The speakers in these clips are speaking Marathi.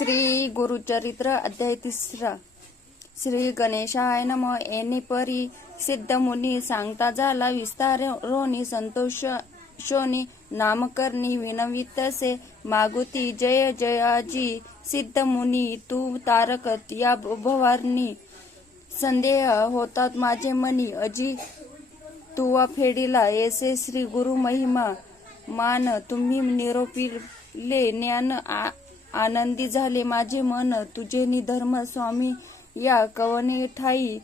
श्री गुरुचरित्र अध्याय तिसरा. श्री गणेशाय नम. येणे परी सिद्ध मुनी सांगता झाला विस्तार रोनी संतोष शोनी नामकरणी विनवितसे मागुती जय जयाजी सिद्ध मुनी तू तारक या भवारणी संदेह होतात माझे मनी. अजी तुवा फेडीला येसे श्री गुरु महिमा मान तुम्ही निरोपीले ज्ञान आ- आनंदी झाले माझे मन. तुझे निधर्म स्वामी या कवने ठाई?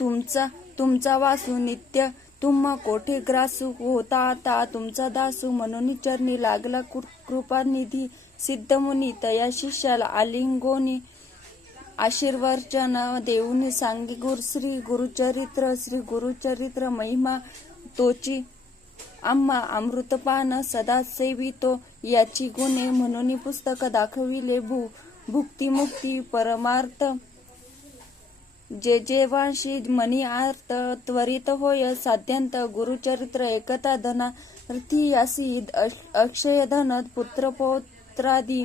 तुमचा तुमचा वासू नित्य तुम्हा कोठे ग्रासू होता आता? तुमचा दासू म्हणून चरणी लागला कृ- कृपानिधी. सिद्धमुनी तया शिष्याला आलिंगोनी आशीर्वचन देऊनी सांगी गुर श्री गुरुचरित्र श्री गुरुचरित्र महिमा तोची आम्हा अमृतपान सदा सेवितो याची गुणे म्हणून पुस्तक दाखविले भू भुक्ती मुक्ती परमार्थ. जे जे वांशी मनी आर्त त्वरित होय साध्यंत गुरुचरित्र एकता धनार्थी यासी अक्ष- अक्षय धन पुत्र पौत्रादी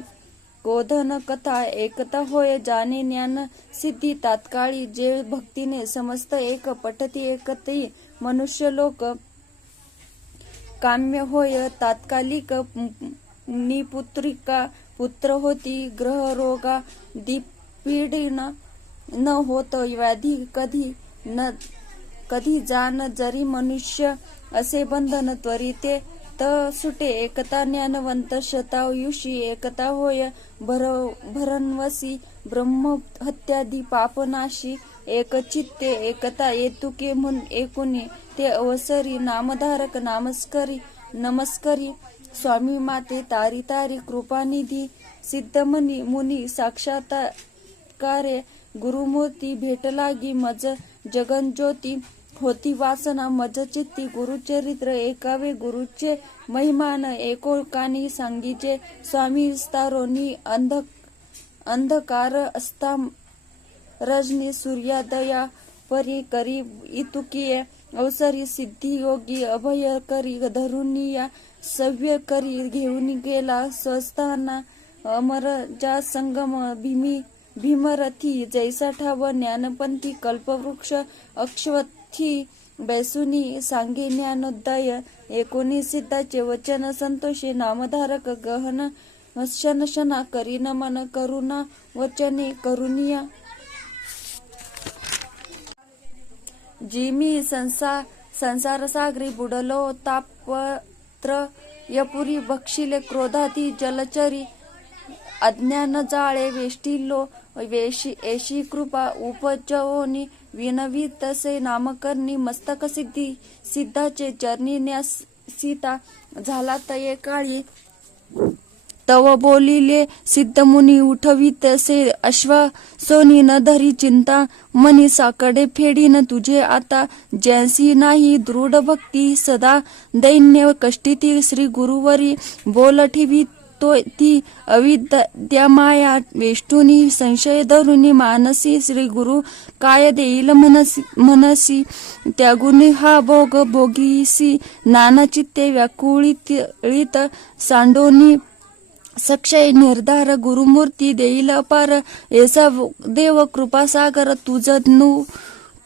गोधन कथा एकता होय जाने ज्ञान सिद्धी तात्काळी जे भक्तीने समस्त एक पठती एकती मनुष्य लोक काम्य होय तात्कालिक निपुत्रिका पुत्र होती ग्रह रोगा दीपीडीन न होत व्याधी कधी न कधी जाण जरी मनुष्य असे बंधन त्वरिते त सुटे एकता ज्ञानवंत शतायुषी एकता होय भर भरणवसी ब्रह्म हत्यादी पापनाशी एकचित्ते एकता येतुके म्हणून एकुणी ते अवसरी नामधारक नामस्करी नमस्करी. स्वामी माते तारी तारी कृपानिधी सिद्धमनी मुनी साक्षात्कारे गुरुमूर्ती भेटलागी मज जगनज्योती होती वासना मज चित्ती गुरुचरित्र एकावे गुरुचे महिमान एकोकानी सांगीचे स्वामी विस्तारोनी अंध अंधकार असता रजनी सूर्योदय परी करी इतुकीय अवसरी सिद्धी योगी अभय करी धरुनिया सव्य करी घेऊन गेला स्वस्ताना अमर जा संगम भीमी भीमरथी जैसा ठाव ज्ञानपंथी कल्पवृक्ष अक्षवथी बैसुनी सांगे ज्ञानोदय एकोणीस सिद्धाचे वचन संतोषे नामधारक गहन शनशना करी नमन करुणा वचने करुनिया जी मी संसार संसारसागरी बुडलो तापत्र यपुरी बक्षिले क्रोधाती जलचरी अज्ञान जाळे वेष्टिलो वेशी एशी कृपा उपजवोनी विनवी तसे नामकरणी मस्तक सिद्धी सिद्धाचे चरणी न्यास सीता झाला तये काळी. तव बोलिले सिद्ध मुनी उठवी तसे अश्वासोनी न धरी चिंता. मनी साकडे फेडीन तुझे आता. जैसी नाही दृढ भक्ती सदा. दैन्य कष्टीती श्री गुरुवरी बोल ठेवी तो ती. अविद्या माया वेष्टुनी संशय धरुनी मानसी श्री गुरु. काय देईल मनसी मनसी? त्यागुनी हा भोग भोगीसी. नाना चित्ते व्याकुळित सांडोनी सक्षय निर्धार गुरुमूर्ती देईल अपार ऐसा देव कृपासागर तुझ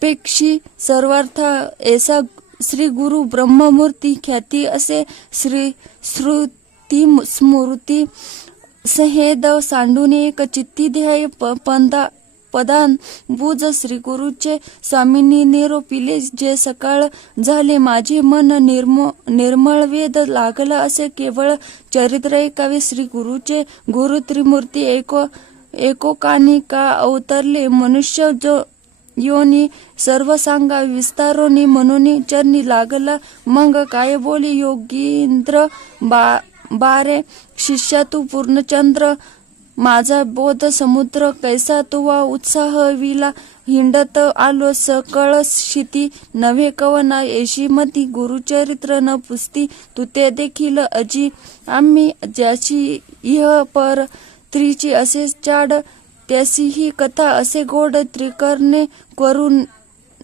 पेक्षी सर्वार्थ ऐसा श्री गुरु ब्रह्ममूर्ती ख्याती असे श्री श्रुती स्मृती सहेद सांडून एक चित्ती ध्याय प- पंदा पदान बुज श्री गुरुचे स्वामींनी निरोपिले जे सकाळ झाले माझे मन निर्म निर्मळ वेद लागला असे केवळ चरित्र ऐकावे. श्री गुरुचे गुरु त्रिमूर्ती एको एकोकानी का अवतरले? मनुष्य जो योनी सर्व सांगा विस्तारोनी म्हणून चरणी लागला. मग काय बोली योगींद्र बा बारे? शिष्या तू पूर्णचंद्र माझा बोध समुद्र कैसा तुवा उत्साह विला हिंडत आलो सकळ शिती नव्हे कवना येशीमती गुरुचरित्र न पुस्ती तुते देखील अजी आम्ही ज्याची इह पर त्रीची असे चाड त्यासी ही कथा असे गोड त्रिकरणे करून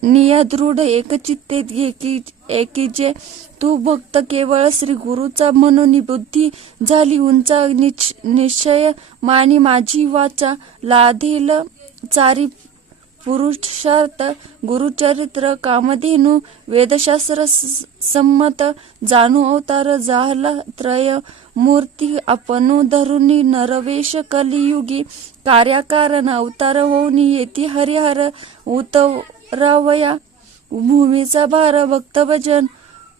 नियदृढ एकचित्तेत एकी एकीचे तू भक्त केवळ श्री गुरुचा म्हणून बुद्धी झाली. उंचा निश्चय मानी माझी वाचा. लाधेल चारी पुरुषार्थ गुरुचरित्र कामधेनु वेदशास्त्र संमत जाणू अवतार झाला त्रय मूर्ती आपण धरुनी नरवेश कलियुगी कार्याकारण अवतार होऊन येती हरिहर रावया भूमीचा भार भक्तभजन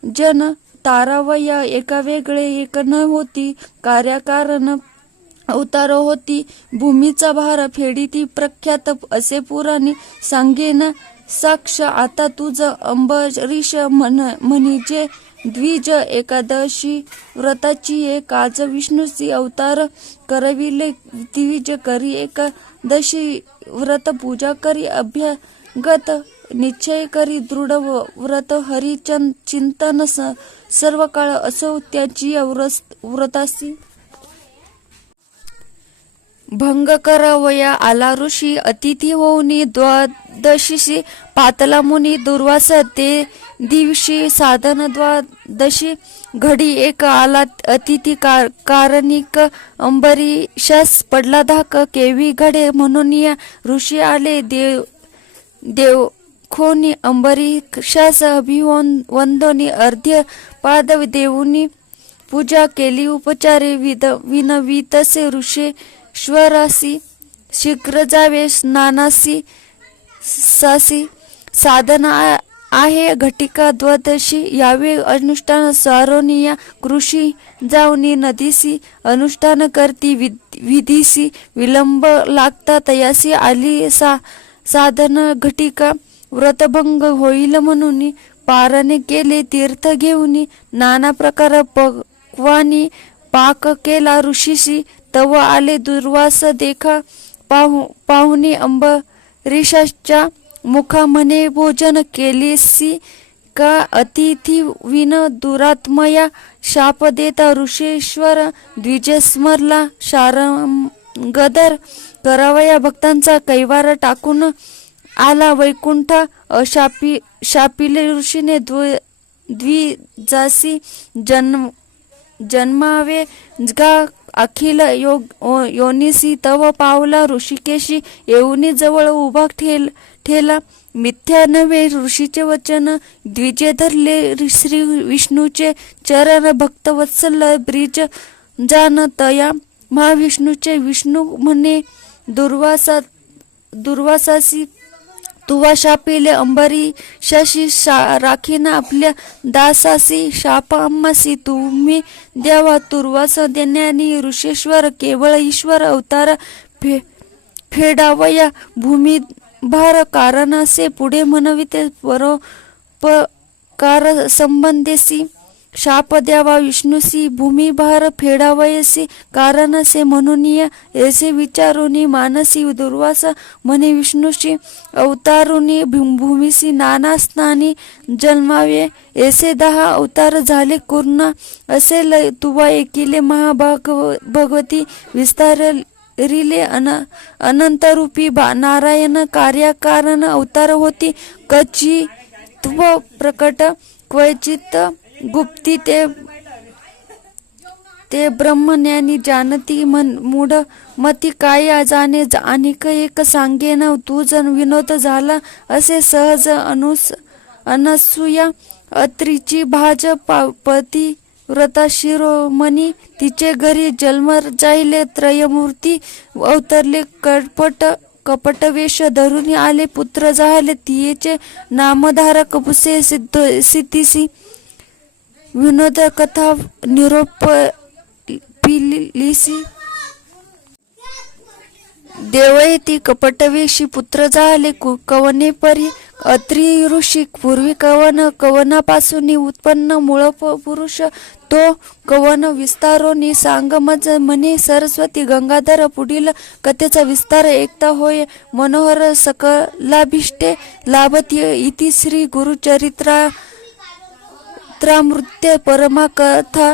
जन तारावया एका वेगळे एक न होती कार्याकारण अवतार होती भूमीचा भार फेडी ती प्रख्यात असे पुराणे सांगेन साक्ष आता तुझ अंबरीश म्हण म्हणजे द्विज एकादशी व्रताची एक आज विष्णूची अवतार करविले द्विज करी एकादशी व्रत पूजा करी अभ्या गत निश्चय करी दृढ व्रत हरिचन चिंतन स- सर्व काळ असो त्याची व्रतासी. भंग करावया आला ऋषी अतिथी होऊनी द्वादशीशी पातला मुनी दुर्वास ते दिवशी साधन द्वादशी घडी एक आला अतिथी कार- कारणिक अंबरीशास पडला धाक केवी घडे म्हणून या ऋषी आले देव देव खोनी अंबरीशास अभिवन वंदनी अर्ध्य पादव देऊनी पूजा केली. उपचारे विद विनवितसे ऋषेश्वरासी शीघ्र जावे स्नानासी सासी साधना आहे घटिका द्वादशी यावे अनुष्ठान सारोनिया कृषी जाऊनी नदीसी अनुष्ठान करती विधीसी विलंब लागता तयासी आली सा साधन घटिका व्रतभंग होईल म्हणून पारने केले तीर्थ घेऊन नाना प्रकार पकवानी पाक केला ऋषीशी तव आले दुर्वास देखा पाहु पाहुणे अंबरीशाच्या मुखा म्हणे भोजन केलेसी का अतिथी विन दुरात्मया? शाप देता ऋषेश्वर द्विजस्मरला शारंगदर गदर करावया भक्तांचा कैवार टाकून आला वैकुंठ शापी शापिले ऋषीने द्विजासी जन्म जन्मावे गा अखिल योग योनिसी तव पावला ऋषिकेशी येऊनी जवळ उभा ठेल ठेला. मिथ्या नव्हे ऋषीचे वचन द्विजे धरले श्री विष्णूचे चरण भक्तवत्सल ब्रिज जान तया महाविष्णूचे विष्णू म्हणे दुर्वासा दुर्वासासी तुवा शापिले अंबरी शशी शा राखीना आपल्या दासासी शापाम्मासी तुम्ही द्यावा तुर्वास देण्यानी ऋषेश्वर केवळ ईश्वर अवतार फे फेडावया भूमी भार कारण असे पुढे म्हणविते परोपकार संबंधेसी शाप द्यावा विष्णूसी भूमिभार फेडावयसी कारण असे म्हणून ऐसे विचारुनी मानसी दुर्वास म्हणे विष्णूशी अवतारुनी भू- भूमिसी नाना स्नानी जन्मावे ऐसे दहा अवतार झाले पूर्ण असे लय तुवा एकिले महाभाग भगवती विस्तार रिले अन अनंतरूपी बा नारायण कार्याकारण अवतार होती कची तुव प्रकट क्वचित गुप्ती ते ते ब्रह्मज्ञानी जानती मन मूढ मती काय जाणे अनेक एक ना तू जण विनोद झाला असे सहज अनुस अनसूया अत्रीची भाज पा- पती व्रता शिरोमणी तिचे घरी जन्म जाहिले त्रयमूर्ती अवतरले कडपट कपट वेश धरून आले पुत्र झाले तियेचे नामधारक पुसे सिद्ध सिद्धीसी विनोद कथा निरोप पिलिसी देवयती कपटवेशी पुत्र झाले कवने परी अत्री ऋषी पूर्वी कवन कवनापासून उत्पन्न मूळ पुरुष तो कवन विस्तारोनी सांग मज म्हणे सरस्वती गंगाधर पुढील कथेचा विस्तार एकता होय मनोहर सकलाभिष्टे लाभती इति श्री गुरुचरित्रा त्रामृत्य परमा कथा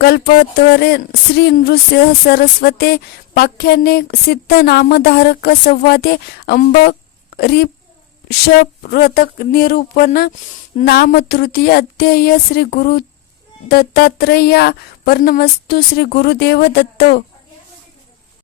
कल्पत्वरे श्री नृसिंह सरस्वते पाख्याने सिद्ध नामधारक संवादे अंब रि निरूपण नाम तृतीय अध्याय श्री गुरु दत्तात्रेया पर्णमस्तु श्री गुरुदेव दत्त